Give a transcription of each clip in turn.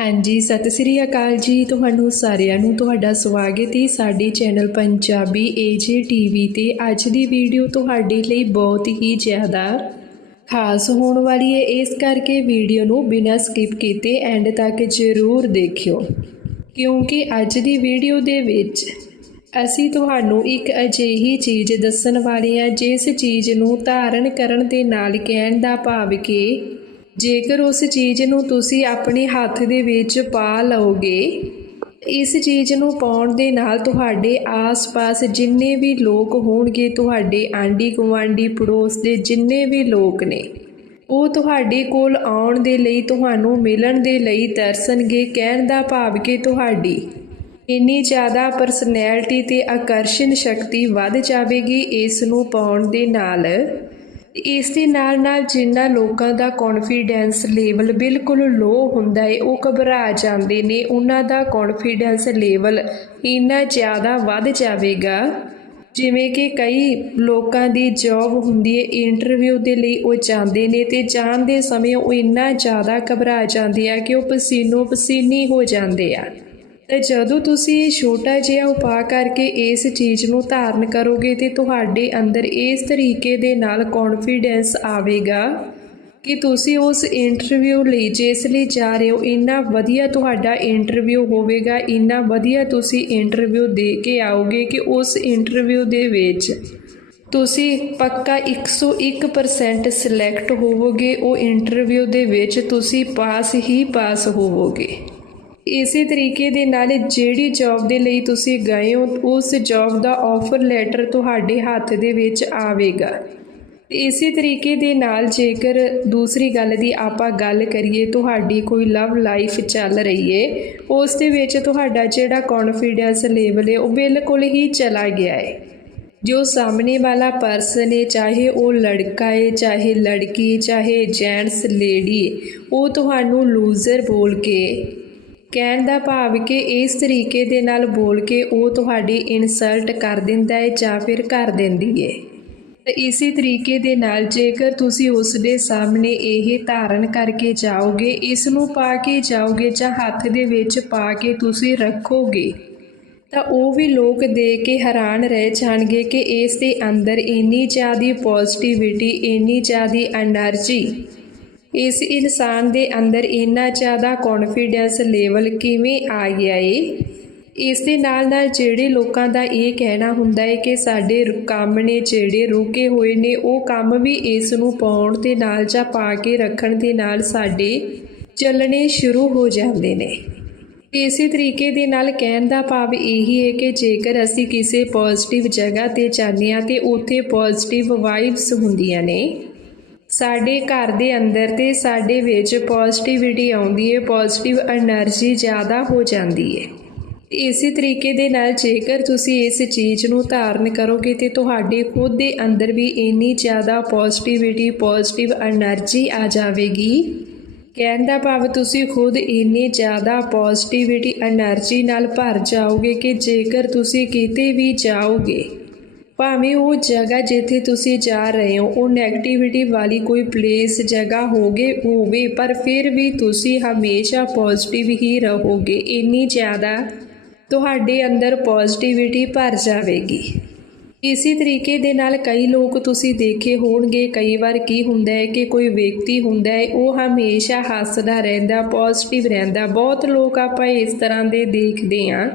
ਹਾਂਜੀ, ਸਤਿ ਸ੍ਰੀ ਅਕਾਲ ਜੀ। ਤੁਹਾਨੂੰ ਸਾਰਿਆਂ ਨੂੰ ਤੁਹਾਡਾ ਸਵਾਗਤ ਹੈ ਸਾਡੇ ਚੈਨਲ ਪੰਜਾਬੀ ਏਜੇ ਟੀਵੀ ਤੇ। ਅੱਜ ਦੀ ਵੀਡੀਓ ਤੁਹਾਡੇ ਲਈ ਬਹੁਤ ਹੀ ਜ਼ਿਆਦਾ ਖਾਸ ਹੋਣ ਵਾਲੀ ਹੈ। ਇਸ ਕਰਕੇ ਵੀਡੀਓ ਨੂੰ ਬਿਨਾਂ ਸਕਿਪ ਕੀਤੇ ਐਂਡ ਤੱਕ ਜ਼ਰੂਰ ਦੇਖਿਓ। ਕਿਉਂਕਿ ਅੱਜ ਦੀ ਵੀਡੀਓ ਦੇ ਵਿੱਚ ਅਸੀਂ ਤੁਹਾਨੂੰ ਇੱਕ ਅਜਿਹੀ ਚੀਜ਼ ਦੱਸਣ ਵਾਲੇ ਹਾਂ, ਜਿਸ ਚੀਜ਼ ਨੂੰ ਧਾਰਨ ਕਰਨ ਦੇ ਨਾਲ ਕਹਿਣ ਦਾ ਭਾਵ ਕਿ ਜੇਕਰ ਉਸ ਚੀਜ਼ ਨੂੰ ਤੁਸੀਂ ਆਪਣੇ ਹੱਥ ਦੇ ਵਿੱਚ ਪਾ ਲਓਗੇ, ਇਸ ਚੀਜ਼ ਨੂੰ ਪਾਉਣ ਦੇ ਨਾਲ ਤੁਹਾਡੇ ਆਸ-ਪਾਸ ਜਿੰਨੇ ਵੀ ਲੋਕ ਹੋਣਗੇ, ਤੁਹਾਡੇ ਆਂਢੀ ਗੁਆਂਢੀ ਪੜੋਸ ਦੇ ਜਿੰਨੇ ਵੀ ਲੋਕ ਨੇ, ਉਹ ਤੁਹਾਡੇ ਕੋਲ ਆਉਣ ਦੇ ਲਈ, ਤੁਹਾਨੂੰ ਮਿਲਣ ਦੇ ਲਈ ਤਰਸਣਗੇ, ਕਹਿਣ ਦਾ ਭਾਵ ਕਿ ਤੁਹਾਡੀ ਇੰਨੀ ਜ਼ਿਆਦਾ ਪਰਸਨੈਲਿਟੀ ਤੇ ਆਕਰਸ਼ਣ ਸ਼ਕਤੀ ਵੱਧ ਜਾਵੇਗੀ ਇਸ ਨੂੰ ਪਾਉਣ ਦੇ ਨਾਲ। ਇਸ ਦੇ ਨਾਲ ਨਾਲ ਜਿਨ੍ਹਾਂ ਲੋਕਾਂ ਦਾ ਕੌਨਫੀਡੈਂਸ ਲੈਵਲ ਬਿਲਕੁਲ ਲੋ ਹੁੰਦਾ ਹੈ ਉਹ ਘਬਰਾ ਜਾਂਦੇ ਨੇ। ਉਹਨਾਂ ਦਾ ਕੌਨਫੀਡੈਂਸ ਲੈਵਲ ਇੰਨਾ ਜ਼ਿਆਦਾ ਵੱਧ ਜਾਵੇਗਾ। ਜਿਵੇਂ ਕਿ ਕਈ ਲੋਕਾਂ ਦੀ ਜੌਬ ਹੁੰਦੀ ਹੈ ਇੰਟਰਵਿਊ ਦੇ ਲਈ ਉਹ ਜਾਂਦੇ ਨੇ ਤੇ ਜਾਣ ਦੇ ਸਮੇਂ ਉਹ ਇੰਨਾ ਜ਼ਿਆਦਾ ਘਬਰਾ ਜਾਂਦੇ ਆ ਕਿ ਉਹ ਪਸੀਨੋ ਪਸੀਨੀ ਹੋ ਜਾਂਦੇ ਆ। ਤੇ ਜਦੋਂ ਤੁਸੀਂ ਛੋਟਾ ਜਿਹਾ ਉਪਾਅ ਕਰਕੇ ਇਸ ਚੀਜ਼ ਨੂੰ ਧਾਰਨ ਕਰੋਗੇ ਤੇ ਤੁਹਾਡੇ ਅੰਦਰ ਇਸ ਤਰੀਕੇ ਦੇ ਨਾਲ ਕੌਨਫੀਡੈਂਸ ਆਵੇਗਾ ਕਿ ਤੁਸੀਂ ਉਸ ਇੰਟਰਵਿਊ ਲਈ, ਜਿਸ ਲਈ ਜਾ ਰਹੇ ਹੋ, ਇੰਨਾ ਵਧੀਆ ਤੁਹਾਡਾ ਇੰਟਰਵਿਊ ਹੋਵੇਗਾ, ਇੰਨਾ ਵਧੀਆ ਤੁਸੀਂ ਇੰਟਰਵਿਊ ਦੇ ਕੇ ਆਓਗੇ ਕਿ ਉਸ ਇੰਟਰਵਿਊ ਦੇ ਵਿੱਚ ਤੁਸੀਂ ਪੱਕਾ 101% ਸਿਲੈਕਟ ਹੋਵੋਗੇ, ਉਹ ਇੰਟਰਵਿਊ ਦੇ ਵਿੱਚ ਤੁਸੀਂ ਪਾਸ ਹੀ ਪਾਸ ਹੋਵੋਗੇ। ਇਸੇ ਤਰੀਕੇ ਦੇ ਨਾਲ ਜਿਹੜੀ ਜੌਬ ਦੇ ਲਈ ਤੁਸੀਂ ਗਏ ਹੋ, ਉਸ ਜੌਬ ਦਾ ਆਫਰ ਲੈਟਰ ਤੁਹਾਡੇ ਹੱਥ ਦੇ ਵਿੱਚ ਆਵੇਗਾ। ਇਸੇ ਤਰੀਕੇ ਦੇ ਨਾਲ ਜੇਕਰ ਦੂਸਰੀ ਗੱਲ ਦੀ ਆਪਾਂ ਗੱਲ ਕਰੀਏ, ਤੁਹਾਡੀ ਕੋਈ ਲਵ ਲਾਈਫ ਚੱਲ ਰਹੀ ਏ, ਉਸ ਦੇ ਵਿੱਚ ਤੁਹਾਡਾ ਜਿਹੜਾ ਕੌਨਫੀਡੈਂਸ ਲੈਵਲ ਹੈ ਉਹ ਬਿਲਕੁਲ ਹੀ ਚਲਾ ਗਿਆ ਹੈ ਜੋ ਸਾਹਮਣੇ ਵਾਲਾ ਪਰਸਨ ਹੈ ਚਾਹੇ ਉਹ ਲੜਕਾ ਹੈ ਚਾਹੇ ਲੜਕੀ, ਚਾਹੇ ਜੈਂਟਸ ਲੇਡੀ ਉਹ ਤੁਹਾਨੂੰ ਲੂਜ਼ਰ ਬੋਲ ਕੇ ਕਹਿਣ ਦਾ ਭਾਵ ਕਿ ਇਸ ਤਰੀਕੇ ਦੇ ਨਾਲ ਬੋਲ ਕੇ ਉਹ ਤੁਹਾਡੀ ਇਨਸਲਟ ਕਰ ਦਿੰਦਾ ਹੈ ਜਾਂ ਫਿਰ ਕਰ ਦਿੰਦੀ ਹੈ। ਇਸੇ ਤਰੀਕੇ ਦੇ ਨਾਲ ਜੇਕਰ ਤੁਸੀਂ ਉਸ ਦੇ ਸਾਹਮਣੇ ਇਹ ਧਾਰਨ ਕਰਕੇ ਜਾਓਗੇ, ਇਸ ਨੂੰ ਪਾ ਕੇ ਜਾਓਗੇ ਜਾਂ ਹੱਥ ਦੇ ਵਿੱਚ ਪਾ ਕੇ ਤੁਸੀਂ ਰੱਖੋਗੇ, ਤਾਂ ਉਹ ਵੀ ਲੋਕ ਦੇਖ ਕੇ ਹੈਰਾਨ ਰਹਿ ਜਾਣਗੇ ਕਿ ਇਸ ਦੇ ਅੰਦਰ ਇੰਨੀ ਜ਼ਿਆਦੀ ਪੋਜ਼ਿਟਿਵਿਟੀ ਇੰਨੀ ਜ਼ਿਆਦੀ એનર્ਜੀ ਇਸ ਇਨਸਾਨ ਦੇ ਅੰਦਰ ਇੰਨਾ ਜ਼ਿਆਦਾ ਕੌਨਫੀਡੈਂਸ ਲੈਵਲ ਕਿਵੇਂ ਆ ਗਿਆ ਏ? ਇਸ ਦੇ ਨਾਲ ਨਾਲ ਜਿਹੜੇ ਲੋਕਾਂ ਦਾ ਇਹ ਕਹਿਣਾ ਹੁੰਦਾ ਹੈ ਕਿ ਸਾਡੇ ਰ- ਕੰਮ ਨੇ ਜਿਹੜੇ ਰੁਕੇ ਹੋਏ ਨੇ, ਉਹ ਕੰਮ ਵੀ ਇਸ ਨੂੰ ਪਾਉਣ ਦੇ ਨਾਲ ਜਾਂ ਪਾ ਕੇ ਰੱਖਣ ਦੇ ਨਾਲ ਸਾਡੇ ਚੱਲਣੇ ਸ਼ੁਰੂ ਹੋ ਜਾਂਦੇ ਨੇ। ਇਸੇ ਤਰੀਕੇ ਦੇ ਨਾਲ ਕਹਿਣ ਦਾ ਭਾਵ ਇਹੀ ਹੈ ਕਿ ਜੇਕਰ ਅਸੀਂ ਕਿਸੇ ਪੋਜ਼ਿਟਿਵ ਜਗ੍ਹਾ ਤੇ ਜਾਂਦੇ ਹਾਂ ਤੇ ਉੱਥੇ ਪੋਜ਼ਿਟਿਵ ਵਾਈਬਸ ਹੁੰਦੀਆਂ ਨੇ। ਸਾਡੇ ਘਰ ਦੇ ਅੰਦਰ ਤੇ ਸਾਡੇ ਵਿੱਚ ਪੋਜ਼ਿਟਿਵਿਟੀ ਆਉਂਦੀ ਹੈ ਪੋਜ਼ਿਟਿਵ એનર્ਜੀ ਜ਼ਿਆਦਾ ਹੋ ਜਾਂਦੀ ਹੈ ਇਸੇ ਤਰੀਕੇ ਦੇ ਨਾਲ ਜੇਕਰ ਤੁਸੀਂ ਇਸ ਚੀਜ਼ ਨੂੰ ਧਾਰਨ ਕਰੋਗੇ ਤੇ ਤੁਹਾਡੇ ਖੁਦ ਦੇ ਅੰਦਰ ਵੀ ਇੰਨੀ ਜ਼ਿਆਦਾ ਪੋਜ਼ਿਟਿਵਿਟੀ ਪੋਜ਼ਿਟਿਵ એનર્ਜੀ ਆ ਜਾਵੇਗੀ। ਕਹਿੰਦਾ ਭਾਵ ਤੁਸੀਂ ਖੁਦ ਇੰਨੀ ਜ਼ਿਆਦਾ ਪੋਜ਼ਿਟਿਵਿਟੀ એનર્ਜੀ ਨਾਲ ਭਰ ਜਾਓਗੇ ਕਿ ਜੇਕਰ ਤੁਸੀਂ ਕਿਤੇ ਵੀ ਜਾਓਗੇ ਭਾਵੇਂ ਉਹ ਜਗ੍ਹਾ ਜਿੱਥੇ ਤੁਸੀਂ ਜਾ ਰਹੇ ਹੋ, ਉਹ 네ਗੇਟਿਵਿਟੀ ਵਾਲੀ ਕੋਈ ਪਲੇਸ ਜਗ੍ਹਾ ਹੋਗੇ, ਹੋਵੇ, ਪਰ ਫਿਰ ਵੀ ਤੁਸੀਂ ਹਮੇਸ਼ਾ ਪੋਜ਼ਿਟਿਵ ਹੀ ਰਹੋਗੇ। ਇੰਨੀ ਜ਼ਿਆਦਾ ਤੁਹਾਡੇ ਅੰਦਰ ਪੋਜ਼ਿਟਿਵਿਟੀ ਭਰ ਜਾਵੇਗੀ। ਇਸੇ ਤਰੀਕੇ ਦੇ ਨਾਲ ਕਈ ਲੋਕ ਤੁਸੀਂ ਦੇਖੇ ਹੋਣਗੇ, ਕਈ ਵਾਰ ਕੀ ਹੁੰਦਾ ਹੈ ਕਿ ਕੋਈ ਵਿਅਕਤੀ ਹੁੰਦਾ ਹੈ, ਉਹ ਹਮੇਸ਼ਾ ਹੱਸਦਾ ਰਹਿੰਦਾ ਪੋਜ਼ਿਟਿਵ ਰਹਿੰਦਾ। ਬਹੁਤ ਲੋਕ ਆਪਾਂ ਇਸ ਤਰ੍ਹਾਂ ਦੇ ਦੇਖਦੇ ਹਾਂ।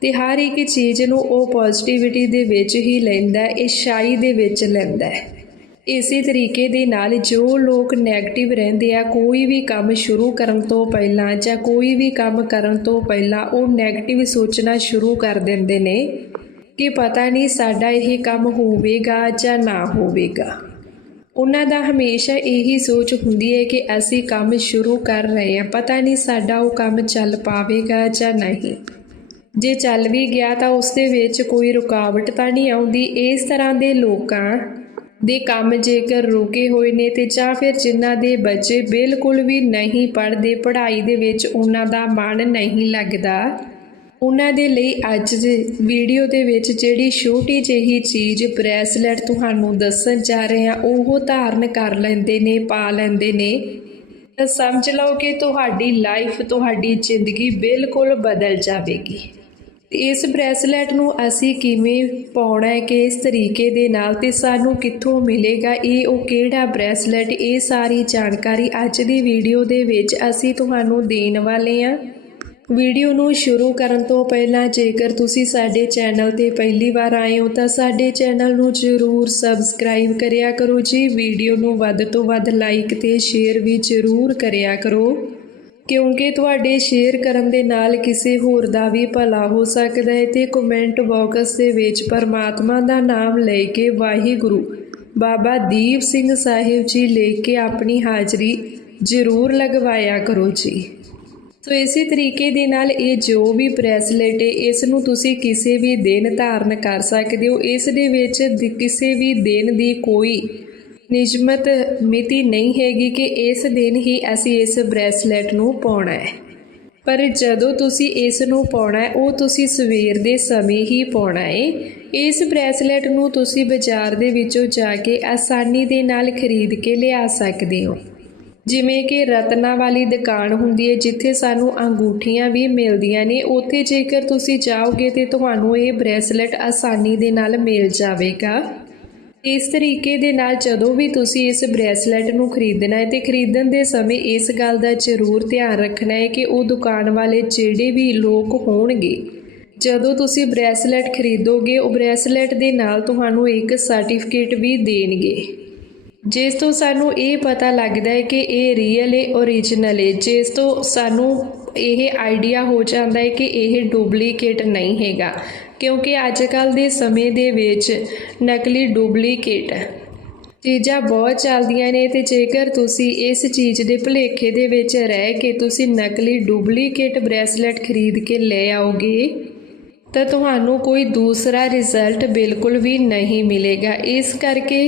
ਤੇ ਹਰ ਇੱਕ ਚੀਜ਼ ਨੂੰ ਉਹ ਪੋਜ਼ਿਟਿਵਿਟੀ ਦੇ ਵਿੱਚ ਹੀ ਲੈਂਦਾ ਹੈ ਇਸ਼ਾਈ ਦੇ ਵਿੱਚ ਲੈਂਦਾ ਹੈ। ਇਸੇ ਤਰੀਕੇ ਦੇ ਨਾਲ ਜੋ ਲੋਕ 네ਗੇਟਿਵ ਰਹਿੰਦੇ ਆ, ਕੋਈ ਵੀ ਕੰਮ ਸ਼ੁਰੂ ਕਰਨ ਤੋਂ ਪਹਿਲਾਂ ਜਾਂ ਕੋਈ ਵੀ ਕੰਮ ਕਰਨ ਤੋਂ ਪਹਿਲਾਂ ਉਹ 네ਗੇਟਿਵ ਸੋਚਣਾ ਸ਼ੁਰੂ ਕਰ ਦਿੰਦੇ ਨੇ ਕਿ ਪਤਾ ਨਹੀਂ ਸਾਡਾ ਇਹ ਕੰਮ ਹੋਵੇਗਾ ਜਾਂ ਨਾ ਹੋਵੇਗਾ। ਉਹਨਾਂ ਦਾ ਹਮੇਸ਼ਾ ਇਹੀ ਸੋਚ ਹੁੰਦੀ ਹੈ ਕਿ ਅਸੀਂ ਕੰਮ ਸ਼ੁਰੂ ਕਰ ਰਹੇ ਹਾਂ, ਪਤਾ ਨਹੀਂ ਸਾਡਾ ਉਹ ਕੰਮ ਚੱਲ ਪਾਵੇਗਾ ਜਾਂ ਨਹੀਂ। ਜੇ ਚੱਲ ਵੀ ਗਿਆ ਤਾਂ ਉਸ ਦੇ ਵਿੱਚ ਕੋਈ ਰੁਕਾਵਟ ਤਾਂ ਨਹੀਂ ਆਉਂਦੀ। ਇਸ ਤਰ੍ਹਾਂ ਦੇ ਲੋਕਾਂ ਦੇ ਕੰਮ ਜੇਕਰ ਰੁਕੇ ਹੋਏ ਨੇ ਤੇ ਜਾਂ ਫਿਰ ਜਿਨ੍ਹਾਂ ਦੇ ਬੱਚੇ ਬਿਲਕੁਲ ਵੀ ਨਹੀਂ ਪੜ੍ਹਦੇ, ਪੜ੍ਹਾਈ ਦੇ ਵਿੱਚ ਉਹਨਾਂ ਦਾ ਮਨ ਨਹੀਂ ਲੱਗਦਾ। ਉਹਨਾਂ ਦੇ ਲਈ ਅੱਜ ਦੇ ਵੀਡੀਓ ਦੇ ਵਿੱਚ ਜਿਹੜੀ ਛੋਟੀ ਜਿਹੀ ਚੀਜ਼, ਬ੍ਰੈਸਲੈਟ ਤੁਹਾਨੂੰ ਦੱਸਣ ਜਾ ਰਹੇ ਹਾਂ, ਉਹ ਧਾਰਨ ਕਰ ਲੈਂਦੇ ਨੇ, ਪਾ ਲੈਂਦੇ ਨੇ। ਤਾਂ ਸਮਝ ਲਓ ਕਿ ਤੁਹਾਡੀ ਲਾਈਫ ਤੁਹਾਡੀ ਜ਼ਿੰਦਗੀ ਬਿਲਕੁਲ ਬਦਲ ਜਾਵੇਗੀ। ਇਸ ਬ੍ਰੈਸਲੈਟ ਨੂੰ ਅਸੀਂ ਕਿਵੇਂ ਪਾਉਣਾ ਹੈ, ਕਿਸ ਤਰੀਕੇ ਦੇ ਨਾਲ ਤੇ ਸਾਨੂੰ ਕਿੱਥੋਂ ਮਿਲੇਗਾ, ਇਹ ਉਹ ਕਿਹੜਾ ਬ੍ਰੈਸਲੈਟ, ਇਹ ਸਾਰੀ ਜਾਣਕਾਰੀ ਅੱਜ ਦੀ ਵੀਡੀਓ ਦੇ ਵਿੱਚ ਅਸੀਂ ਤੁਹਾਨੂੰ ਦੇਣ ਵਾਲੇ ਹਾਂ। ਵੀਡੀਓ ਨੂੰ ਸ਼ੁਰੂ ਕਰਨ ਤੋਂ ਪਹਿਲਾਂ ਜੇਕਰ ਤੁਸੀਂ ਸਾਡੇ ਚੈਨਲ ਤੇ ਪਹਿਲੀ ਵਾਰ ਆਏ ਹੋ, ਤਾਂ ਸਾਡੇ ਚੈਨਲ ਨੂੰ ਜ਼ਰੂਰ ਸਬਸਕ੍ਰਾਈਬ ਕਰਿਆ ਕਰੋ ਜੀ। ਵੀਡੀਓ ਨੂੰ ਵੱਧ ਤੋਂ ਵੱਧ ਲਾਈਕ ਤੇ ਸ਼ੇਅਰ ਵੀ ਜ਼ਰੂਰ ਕਰਿਆ ਕਰੋ। ਕਿਉਂਕਿ ਤੁਹਾਡੇ ਸ਼ੇਅਰ ਕਰਨ ਦੇ ਨਾਲ ਕਿਸੇ ਹੋਰ ਦਾ ਵੀ ਭਲਾ ਹੋ ਸਕਦਾ ਹੈ ਤੇ ਕਮੈਂਟ ਬਾਕਸ ਦੇ ਵਿੱਚ ਪਰਮਾਤਮਾ ਦਾ ਨਾਮ ਲੈ ਕੇ ਵਾਹਿਗੁਰੂ, ਬਾਬਾ ਦੀਪ ਸਿੰਘ ਸਾਹਿਬ ਜੀ ਲੈ ਕੇ ਆਪਣੀ ਹਾਜ਼ਰੀ ਜ਼ਰੂਰ ਲਗਵਾਇਆ ਕਰੋ ਜੀ। ਸੋ ਇਸੇ ਤਰੀਕੇ ਦੇ ਨਾਲ ਇਹ ਜੋ ਵੀ ਬ੍ਰੈਸਲੇਟ ਹੈ, ਇਸ ਨੂੰ ਤੁਸੀਂ ਕਿਸੇ ਵੀ ਦਿਨ ਧਾਰਨ ਕਰ ਸਕਦੇ ਹੋ। ਇਸ ਦੇ ਵਿੱਚ ਕਿਸੇ ਵੀ ਦਿਨ ਦੀ ਕੋਈ ਨਿਯਮਤ ਮਿਤੀ ਨਹੀਂ ਹੈਗੀ ਕਿ ਇਸ ਦਿਨ ਹੀ ਅਸੀਂ ਇਸ ਬ੍ਰੈਸਲੇਟ ਨੂੰ ਪਾਉਣਾ ਹੈ। ਪਰ ਜਦੋਂ ਤੁਸੀਂ ਇਸ ਨੂੰ ਪਾਉਣਾ ਹੈ, ਉਹ ਤੁਸੀਂ ਸਵੇਰ ਦੇ ਸਮੇਂ ਹੀ ਪਾਉਣਾ ਹੈ। ਇਸ ਬ੍ਰੈਸਲੇਟ ਨੂੰ ਤੁਸੀਂ ਬਾਜ਼ਾਰ ਦੇ ਵਿੱਚੋਂ ਜਾ ਕੇ ਆਸਾਨੀ ਦੇ ਨਾਲ ਖਰੀਦ ਕੇ ਲਿਆ ਸਕਦੇ ਹੋ। ਜਿਵੇਂ ਕਿ ਰਤਨਾ ਵਾਲੀ ਦੁਕਾਨ ਹੁੰਦੀ ਹੈ, ਜਿੱਥੇ ਸਾਨੂੰ ਅੰਗੂਠੀਆਂ ਵੀ ਮਿਲਦੀਆਂ ਨੇ, ਉੱਥੇ ਜੇਕਰ ਤੁਸੀਂ ਜਾਓਗੇ ਤੇ ਤੁਹਾਨੂੰ ਇਹ ਬ੍ਰੇਸਲੇਟ ਆਸਾਨੀ ਦੇ ਨਾਲ ਮਿਲ ਜਾਵੇਗਾ। ਇਸ ਤਰੀਕੇ ਦੇ ਨਾਲ ਜਦੋਂ ਵੀ ਤੁਸੀਂ ਇਸ ਬ੍ਰੇਸਲੇਟ ਨੂੰ ਖਰੀਦਣਾ ਹੈ ਤੇ ਖਰੀਦਣ ਦੇ ਸਮੇਂ ਇਸ ਗੱਲ ਦਾ ਜ਼ਰੂਰ ਧਿਆਨ ਰੱਖਣਾ ਹੈ ਕਿ ਉਹ ਦੁਕਾਨ ਵਾਲੇ ਜਿਹੜੇ ਵੀ ਲੋਕ ਹੋਣਗੇ, ਜਦੋਂ ਤੁਸੀਂ ਬ੍ਰੇਸਲੇਟ ਖਰੀਦੋਗੇ, ਉਹ ਬ੍ਰੇਸਲੇਟ ਦੇ ਨਾਲ ਤੁਹਾਨੂੰ ਇੱਕ ਸਰਟੀਫਿਕੇਟ ਵੀ ਦੇਣਗੇ। ਜਿਸ ਤੋਂ ਸਾਨੂੰ ਇਹ ਪਤਾ ਲੱਗਦਾ ਹੈ ਕਿ ਇਹ ਰੀਅਲ ਹੈ ਓਰੀਜਨਲ ਹੈ। ਜਿਸ ਤੋਂ ਸਾਨੂੰ ਇਹ ਆਈਡੀਆ ਹੋ ਜਾਂਦਾ ਹੈ ਕਿ ਇਹ ਡੁਪਲੀਕੇਟ ਨਹੀਂ ਹੈਗਾ। ਕਿਉਂਕਿ ਅੱਜ ਕੱਲ ਦੇ ਸਮੇਂ ਦੇ ਵਿੱਚ ਨਕਲੀ ਡੁਪਲੀਕੇਟ ਚੀਜ਼ਾਂ ਬਹੁਤ ਚੱਲਦੀਆਂ ਨੇ ਤੇ ਜੇਕਰ ਤੁਸੀਂ ਇਸ ਚੀਜ਼ ਦੇ ਭੁਲੇਖੇ ਦੇ ਵਿੱਚ ਰਹਿ ਕੇ ਤੁਸੀਂ ਨਕਲੀ ਡੁਪਲੀਕੇਟ ਬ੍ਰੇਸਲੇਟ ਖਰੀਦ ਕੇ ਲੈ ਆਓਗੇ, ਤਾਂ ਤੁਹਾਨੂੰ ਕੋਈ ਦੂਸਰਾ ਰਿਜ਼ਲਟ ਬਿਲਕੁਲ ਵੀ ਨਹੀਂ ਮਿਲੇਗਾ। ਇਸ ਕਰਕੇ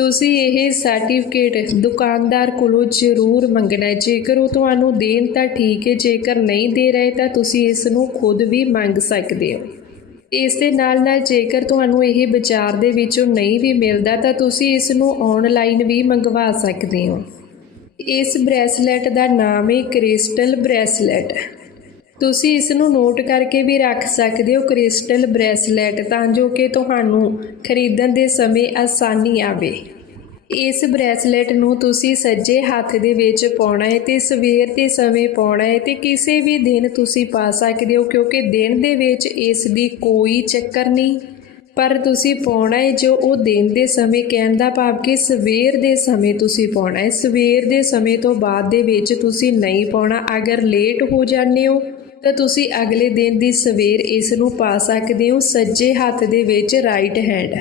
ਤੁਸੀਂ ਇਹ ਸਰਟੀਫਿਕੇਟ ਦੁਕਾਨਦਾਰ ਕੋਲੋਂ ਜ਼ਰੂਰ ਮੰਗਣਾ ਜੇਕਰ ਉਹ ਤੁਹਾਨੂੰ ਦੇਣ ਤਾਂ ਠੀਕ ਹੈ, ਜੇਕਰ ਨਹੀਂ ਦੇ ਰਹੇ ਤਾਂ ਤੁਸੀਂ ਇਸ ਨੂੰ ਖੁਦ ਵੀ ਮੰਗ ਸਕਦੇ ਹੋ। ਇਸ ਦੇ ਨਾਲ ਨਾਲ ਜੇਕਰ ਤੁਹਾਨੂੰ ਇਹ ਬਾਜ਼ਾਰ ਦੇ ਵਿੱਚੋਂ ਨਹੀਂ ਵੀ ਮਿਲਦਾ ਤਾਂ ਤੁਸੀਂ ਇਸ ਨੂੰ ਆਨਲਾਈਨ ਵੀ ਮੰਗਵਾ ਸਕਦੇ ਹੋ। ਇਸ ਬ੍ਰੈਸਲੈਟ ਦਾ ਨਾਮ ਹੈ ਕ੍ਰਿਸਟਲ ਬ੍ਰੈਸਲੈਟ। ਤੁਸੀਂ ਇਸ ਨੂੰ ਨੋਟ ਕਰਕੇ ਵੀ ਰੱਖ ਸਕਦੇ ਹੋ ਕ੍ਰਿਸਟਲ ਬ੍ਰੇਸਲੇਟ ਤਾਂ ਜੋ ਕਿ ਤੁਹਾਨੂੰ ਖਰੀਦਣ ਦੇ ਸਮੇਂ ਆਸਾਨੀ ਆਵੇ। ਇਸ ਬ੍ਰੇਸਲੇਟ ਨੂੰ ਤੁਸੀਂ ਸੱਜੇ ਹੱਥ ਦੇ ਵਿੱਚ ਪਾਉਣਾ ਹੈ ਤੇ ਸਵੇਰ ਦੇ ਸਮੇਂ ਪਾਉਣਾ ਹੈ ਤੇ ਕਿਸੇ ਵੀ ਦਿਨ ਤੁਸੀਂ ਪਾ ਸਕਦੇ ਹੋ ਕਿਉਂਕਿ ਦਿਨ ਦੇ ਵਿੱਚ ਇਸ ਦੀ ਕੋਈ ਚੱਕਰ ਨਹੀਂ। ਪਰ ਤੁਸੀਂ ਪਾਉਣਾ ਹੈ ਜੋ ਉਹ ਦਿਨ ਦੇ ਸਮੇਂ ਕਹਿਣ ਦਾ ਭਾਵ ਕਿ ਸਵੇਰ ਦੇ ਸਮੇਂ ਤੁਸੀਂ ਪਾਉਣਾ ਹੈ। ਸਵੇਰ ਦੇ ਸਮੇਂ ਤੋਂ ਬਾਅਦ ਦੇ ਵਿੱਚ ਤੁਸੀਂ ਨਹੀਂ ਪਾਉਣਾ। ਅਗਰ ਲੇਟ ਹੋ ਜਾਂਦੇ ਹੋ ਤਾਂ ਤੁਸੀਂ ਅਗਲੇ ਦਿਨ ਦੀ ਸਵੇਰ ਇਸ ਨੂੰ ਪਾ ਸਕਦੇ ਹੋ, ਸੱਜੇ ਹੱਥ ਦੇ ਵਿੱਚ ਰਾਈਟ ਹੈਂਡ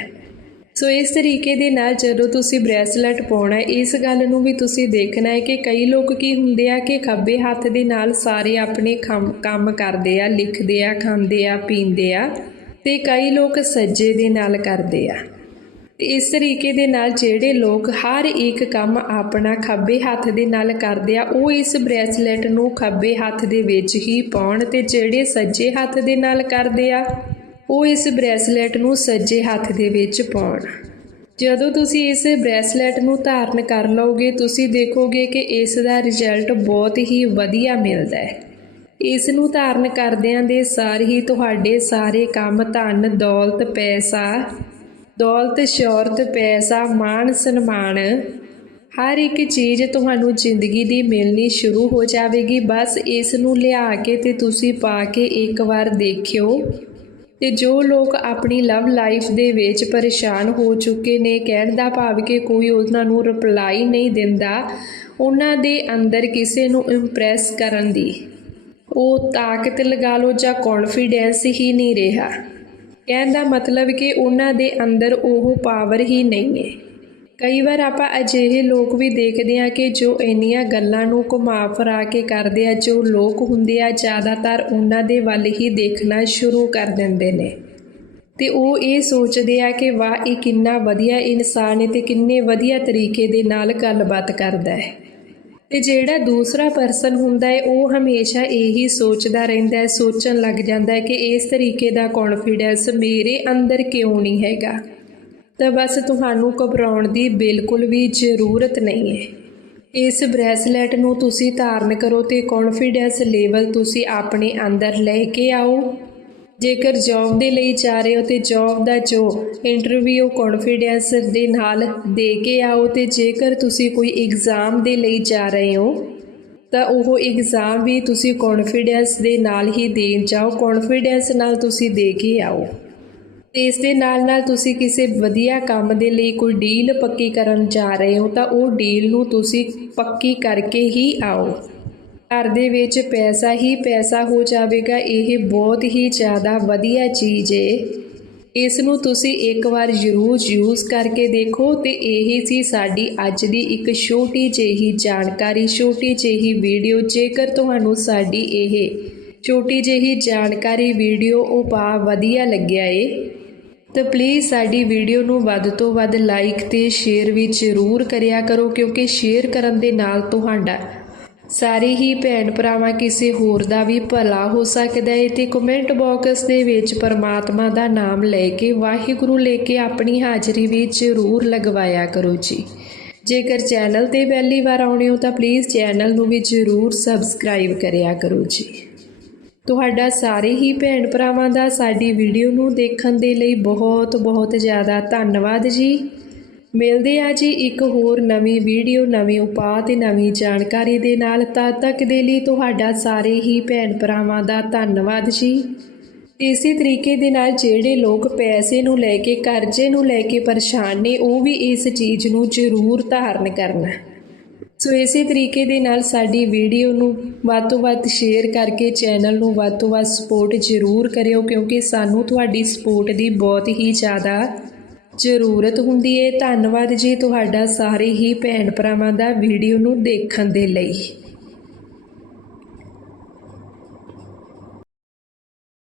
ਸੋ ਇਸ ਤਰੀਕੇ ਦੇ ਨਾਲ ਜਦੋਂ ਤੁਸੀਂ ਬ੍ਰੇਸਲੇਟ ਪਾਉਣਾ ਇਸ ਗੱਲ ਨੂੰ ਵੀ ਤੁਸੀਂ ਦੇਖਣਾ ਹੈ ਕਿ ਕਈ ਲੋਕ ਕੀ ਹੁੰਦੇ ਆ ਕਿ ਖੱਬੇ ਹੱਥ ਦੇ ਨਾਲ ਸਾਰੇ ਆਪਣੇ ਖੰਮ- ਕੰਮ ਕਰਦੇ ਆ, ਲਿਖਦੇ ਆ, ਖਾਂਦੇ ਆ, ਪੀਂਦੇ ਆ ਤੇ ਕਈ ਲੋਕ ਸੱਜੇ ਦੇ ਨਾਲ ਕਰਦੇ ਆ। ਇਸ ਤਰੀਕੇ ਦੇ ਨਾਲ ਜਿਹੜੇ ਲੋਕ ਹਰ ਇੱਕ ਕੰਮ ਆਪਣਾ ਖੱਬੇ ਹੱਥ ਦੇ ਨਾਲ ਕਰਦੇ ਆ, ਉਹ ਇਸ ਬ੍ਰੇਸਲੇਟ ਨੂੰ ਖੱਬੇ ਹੱਥ ਦੇ ਵਿੱਚ ਹੀ ਪਾਉਣ ਤੇ ਜਿਹੜੇ ਸੱਜੇ ਹੱਥ ਦੇ ਨਾਲ ਕਰਦੇ ਆ, ਉਹ ਇਸ ਬ੍ਰੇਸਲੇਟ ਨੂੰ ਸੱਜੇ ਹੱਥ ਦੇ ਵਿੱਚ ਪਾਉਣ। ਜਦੋਂ ਤੁਸੀਂ ਇਸ ਬ੍ਰੇਸਲੇਟ ਨੂੰ ਧਾਰਨ ਕਰ ਲਓਗੇ, ਤੁਸੀਂ ਦੇਖੋਗੇ ਕਿ ਇਸ ਦਾ ਰਿਜ਼ਲਟ ਬਹੁਤ ਹੀ ਵਧੀਆ ਮਿਲਦਾ ਹੈ। ਇਸ ਨੂੰ ਧਾਰਨ ਕਰਦਿਆਂ ਦੇ ਸਾਰ ਹੀ ਤੁਹਾਡੇ ਸਾਰੇ ਕੰਮ ਧਨ, ਦੌਲਤ, ਪੈਸਾ ਦੌਲਤ, ਸ਼ੌਹਰਤ, ਪੈਸਾ, ਮਾਣ, ਸਨਮਾਨ, ਹਰ ਇੱਕ ਚੀਜ਼ ਤੁਹਾਨੂੰ ਜ਼ਿੰਦਗੀ ਦੀ ਮਿਲਣੀ ਸ਼ੁਰੂ ਹੋ ਜਾਵੇਗੀ। ਬਸ ਇਸ ਨੂੰ ਲਿਆ ਕੇ ਤੇ ਤੁਸੀਂ ਪਾ ਕੇ ਇੱਕ ਵਾਰ ਦੇਖਿਓ ਤੇ ਜੋ ਲੋਕ ਆਪਣੀ ਲਵ ਲਾਈਫ ਦੇ ਵਿੱਚ ਪਰੇਸ਼ਾਨ ਹੋ ਚੁੱਕੇ ਨੇ, ਕਹਿਣ ਦਾ ਭਾਵ ਕਿ ਕੋਈ ਉਹਨਾਂ ਨੂੰ ਰਿਪਲਾਈ ਨਹੀਂ ਦਿੰਦਾ, ਉਹਨਾਂ ਦੇ ਅੰਦਰ ਕਿਸੇ ਨੂੰ ਇੰਪ੍ਰੈਸ ਕਰਨ ਦੀ। ਉਹ ਤਾਕਤ ਲਗਾ ਲਓ ਜਾਂ ਕੌਨਫੀਡੈਂਸ ਹੀ ਨਹੀਂ ਰਿਹਾ। ਕਹਿਣ ਦਾ ਮਤਲਬ ਕਿ ਉਹਨਾਂ ਦੇ ਅੰਦਰ ਉਹ ਪਾਵਰ ਹੀ ਨਹੀਂ ਹੈ। ਕਈ ਵਾਰ ਆਪਾਂ ਅਜਿਹੇ ਲੋਕ ਵੀ ਦੇਖਦੇ ਹਾਂ ਕਿ ਜੋ ਇੰਨੀਆਂ ਗੱਲਾਂ ਨੂੰ ਘੁਮਾ ਫਰਾ ਕੇ ਕਰਦੇ ਆ, ਜੋ ਲੋਕ ਹੁੰਦੇ ਆ, ਜ਼ਿਆਦਾਤਰ ਉਹਨਾਂ ਦੇ ਵੱਲ ਹੀ ਦੇਖਣਾ ਸ਼ੁਰੂ ਕਰ ਦਿੰਦੇ ਨੇ। ਤੇ ਉਹ ਇਹ ਸੋਚਦੇ ਆ ਕਿ ਵਾਹ, ਇਹ ਕਿੰਨਾ ਵਧੀਆ ਇਨਸਾਨ ਹੈ ਤੇ ਕਿੰਨੇ ਵਧੀਆ ਤਰੀਕੇ ਦੇ ਨਾਲ ਗੱਲਬਾਤ ਕਰਦਾ ਹੈ। ਤੇ ਜਿਹੜਾ ਦੂਸਰਾ ਪਰਸਨ ਹੁੰਦਾ ਹੈ, ਉਹ ਹਮੇਸ਼ਾ ਇਹੀ ਸੋਚਦਾ ਰਹਿੰਦਾ ਹੈ, ਸੋਚਣ ਲੱਗ ਜਾਂਦਾ ਹੈ ਕਿ ਇਸ ਤਰੀਕੇ ਦਾ ਕੌਨਫੀਡੈਂਸ ਮੇਰੇ ਅੰਦਰ ਕਿਉਂ ਨਹੀਂ ਹੈਗਾ। ਤਾਂ ਬਸ ਤੁਹਾਨੂੰ ਘਬਰਾਉਣ ਦੀ ਬਿਲਕੁਲ ਵੀ ਜ਼ਰੂਰਤ ਨਹੀਂ ਹੈ। ਇਸ ਬ੍ਰੈਸਲੈਟ ਨੂੰ ਤੁਸੀਂ ਧਾਰਨ ਕਰੋ ਤੇ ਕੌਨਫੀਡੈਂਸ ਲੈਵਲ ਤੁਸੀਂ ਆਪਣੇ ਅੰਦਰ ਲੈ ਕੇ ਆਓ। ਜੇਕਰ ਜੌਬ ਦੇ ਲਈ ਜਾ ਰਹੇ ਹੋ ਤੇ ਜੌਬ ਦਾ ਜੋ ਇੰਟਰਵਿਊ ਕੌਨਫੀਡੈਂਸ ਦੇ ਨਾਲ ਦੇ ਕੇ ਆਓ ਤੇ ਜੇਕਰ ਤੁਸੀਂ ਕੋਈ ਐਗਜ਼ਾਮ ਦੇ ਲਈ ਜਾ ਰਹੇ ਹੋ, ਤਾਂ ਉਹ ਐਗਜ਼ਾਮ ਵੀ ਤੁਸੀਂ ਕੌਨਫੀਡੈਂਸ ਦੇ ਨਾਲ ਹੀ ਦੇਣ ਜਾਓ ਕੌਨਫੀਡੈਂਸ ਨਾਲ ਤੁਸੀਂ ਦੇ ਕੇ ਆਓ। ਤੇ ਇਸ ਦੇ ਨਾਲ ਨਾਲ ਤੁਸੀਂ ਕਿਸੇ ਵਧੀਆ ਕੰਮ ਦੇ ਲਈ ਕੋਈ ਡੀਲ ਪੱਕੀ ਕਰਨ ਜਾ ਰਹੇ ਹੋ, ਤਾਂ ਉਹ ਡੀਲ ਨੂੰ ਤੁਸੀਂ ਪੱਕੀ ਕਰਕੇ ਹੀ ਆਓ। ਘਰ ਦੇ ਵਿੱਚ ਪੈਸਾ ਹੀ ਪੈਸਾ ਹੋ ਜਾਵੇਗਾ, ਇਹ ਬਹੁਤ ਹੀ ਜ਼ਿਆਦਾ ਵਧੀਆ ਚੀਜ਼ ਏ। ਇਸ ਨੂੰ ਤੁਸੀਂ ਇੱਕ ਵਾਰ ਜ਼ਰੂਰ ਯੂਜ਼ ਕਰਕੇ ਦੇਖੋ ਤੇ ਇਹ ਸੀ ਸਾਡੀ ਅੱਜ ਦੀ ਇੱਕ ਛੋਟੀ ਜਿਹੀ ਜਾਣਕਾਰੀ, ਛੋਟੀ ਜਿਹੀ ਵੀਡੀਓ ਜੇਕਰ ਤੁਹਾਨੂੰ ਸਾਡੀ ਇਹ ਛੋਟੀ ਜਿਹੀ ਜਾਣਕਾਰੀ ਵੀਡੀਓ ਉਹ ਬਾ ਵਧੀਆ ਲੱਗਿਆ ਏ, ਤਾਂ ਪਲੀਜ਼ ਸਾਡੀ ਵੀਡੀਓ ਨੂੰ ਵੱਧ ਤੋਂ ਵੱਧ ਲਾਈਕ ਤੇ ਸ਼ੇਅਰ ਵੀ ਜ਼ਰੂਰ ਕਰਿਆ ਕਰੋ, ਕਿਉਂਕਿ ਸ਼ੇਅਰ ਕਰਨ ਦੇ ਨਾਲ ਤੁਹਾਡਾ ਸਾਰੇ ਹੀ ਭੈਣ ਭਰਾਵਾਂ, ਕਿਸੇ ਹੋਰ ਦਾ ਵੀ ਭਲਾ ਹੋ ਸਕਦਾ ਹੈ ਤੇ ਕਮੈਂਟ ਬਾਕਸ ਦੇ ਵਿੱਚ ਪਰਮਾਤਮਾ ਦਾ ਨਾਮ ਲੈ ਕੇ ਵਾਹਿਗੁਰੂ ਲੈ ਕੇ ਆਪਣੀ ਹਾਜ਼ਰੀ ਵੀ ਜ਼ਰੂਰ ਲਗਵਾਇਆ ਕਰੋ ਜੀ। ਜੇਕਰ ਚੈਨਲ ਤੇ ਪਹਿਲੀ ਵਾਰ ਆਉਣੇ ਹੋ ਤਾਂ ਪਲੀਜ਼ ਚੈਨਲ ਨੂੰ ਵੀ ਜ਼ਰੂਰ ਸਬਸਕ੍ਰਾਈਬ ਕਰਿਆ ਕਰੋ ਜੀ। ਤੁਹਾਡਾ ਸਾਰੇ ਹੀ ਭੈਣ ਭਰਾਵਾਂ ਦਾ ਸਾਡੀ ਵੀਡੀਓ ਨੂੰ ਦੇਖਣ ਦੇ ਲਈ ਬਹੁਤ ਬਹੁਤ ਜ਼ਿਆਦਾ ਧੰਨਵਾਦ ਜੀ। ਮਿਲਦੇ ਆ ਜੀ ਇੱਕ ਹੋਰ ਨਵੀਂ ਵੀਡੀਓ, ਨਵੇਂ ਉਪਾਅ ਤੇ ਨਵੀਂ ਜਾਣਕਾਰੀ ਦੇ ਨਾਲ। ਤਦ ਤੱਕ ਦੇ ਲਈ ਤੁਹਾਡਾ ਸਾਰੇ ਹੀ ਭੈਣ ਭਰਾਵਾਂ ਦਾ ਧੰਨਵਾਦ ਜੀ। ਇਸੇ ਤਰੀਕੇ ਦੇ ਨਾਲ ਜਿਹੜੇ ਲੋਕ ਪੈਸੇ ਨੂੰ ਲੈ ਕੇ, ਕਰਜ਼ੇ ਨੂੰ ਲੈ ਕੇ ਪਰੇਸ਼ਾਨ ਨੇ, ਉਹ ਵੀ ਇਸ ਚੀਜ਼ ਨੂੰ ਜ਼ਰੂਰ ਧਾਰਨ ਕਰਨਾ। ਸੋ ਇਸੇ ਤਰੀਕੇ ਦੇ ਨਾਲ ਸਾਡੀ ਵੀਡੀਓ ਨੂੰ ਵੱਧ ਤੋਂ ਵੱਧ ਸ਼ੇਅਰ ਕਰਕੇ ਚੈਨਲ ਨੂੰ ਵੱਧ ਤੋਂ ਵੱਧ ਸਪੋਰਟ ਜ਼ਰੂਰ ਕਰਿਓ, ਕਿਉਂਕਿ ਸਾਨੂੰ ਤੁਹਾਡੀ ਸਪੋਰਟ ਦੀ ਬਹੁਤ ਹੀ ਜ਼ਿਆਦਾ ਜ਼ਰੂਰਤ ਹੁੰਦੀ ਹੈ ਧੰਨਵਾਦ ਜੀ ਤੁਹਾਡਾ ਸਾਰੇ ਹੀ ਭੈਣ ਭਰਾਵਾਂ ਦਾ ਵੀਡੀਓ ਨੂੰ ਦੇਖਣ ਦੇ ਲਈ।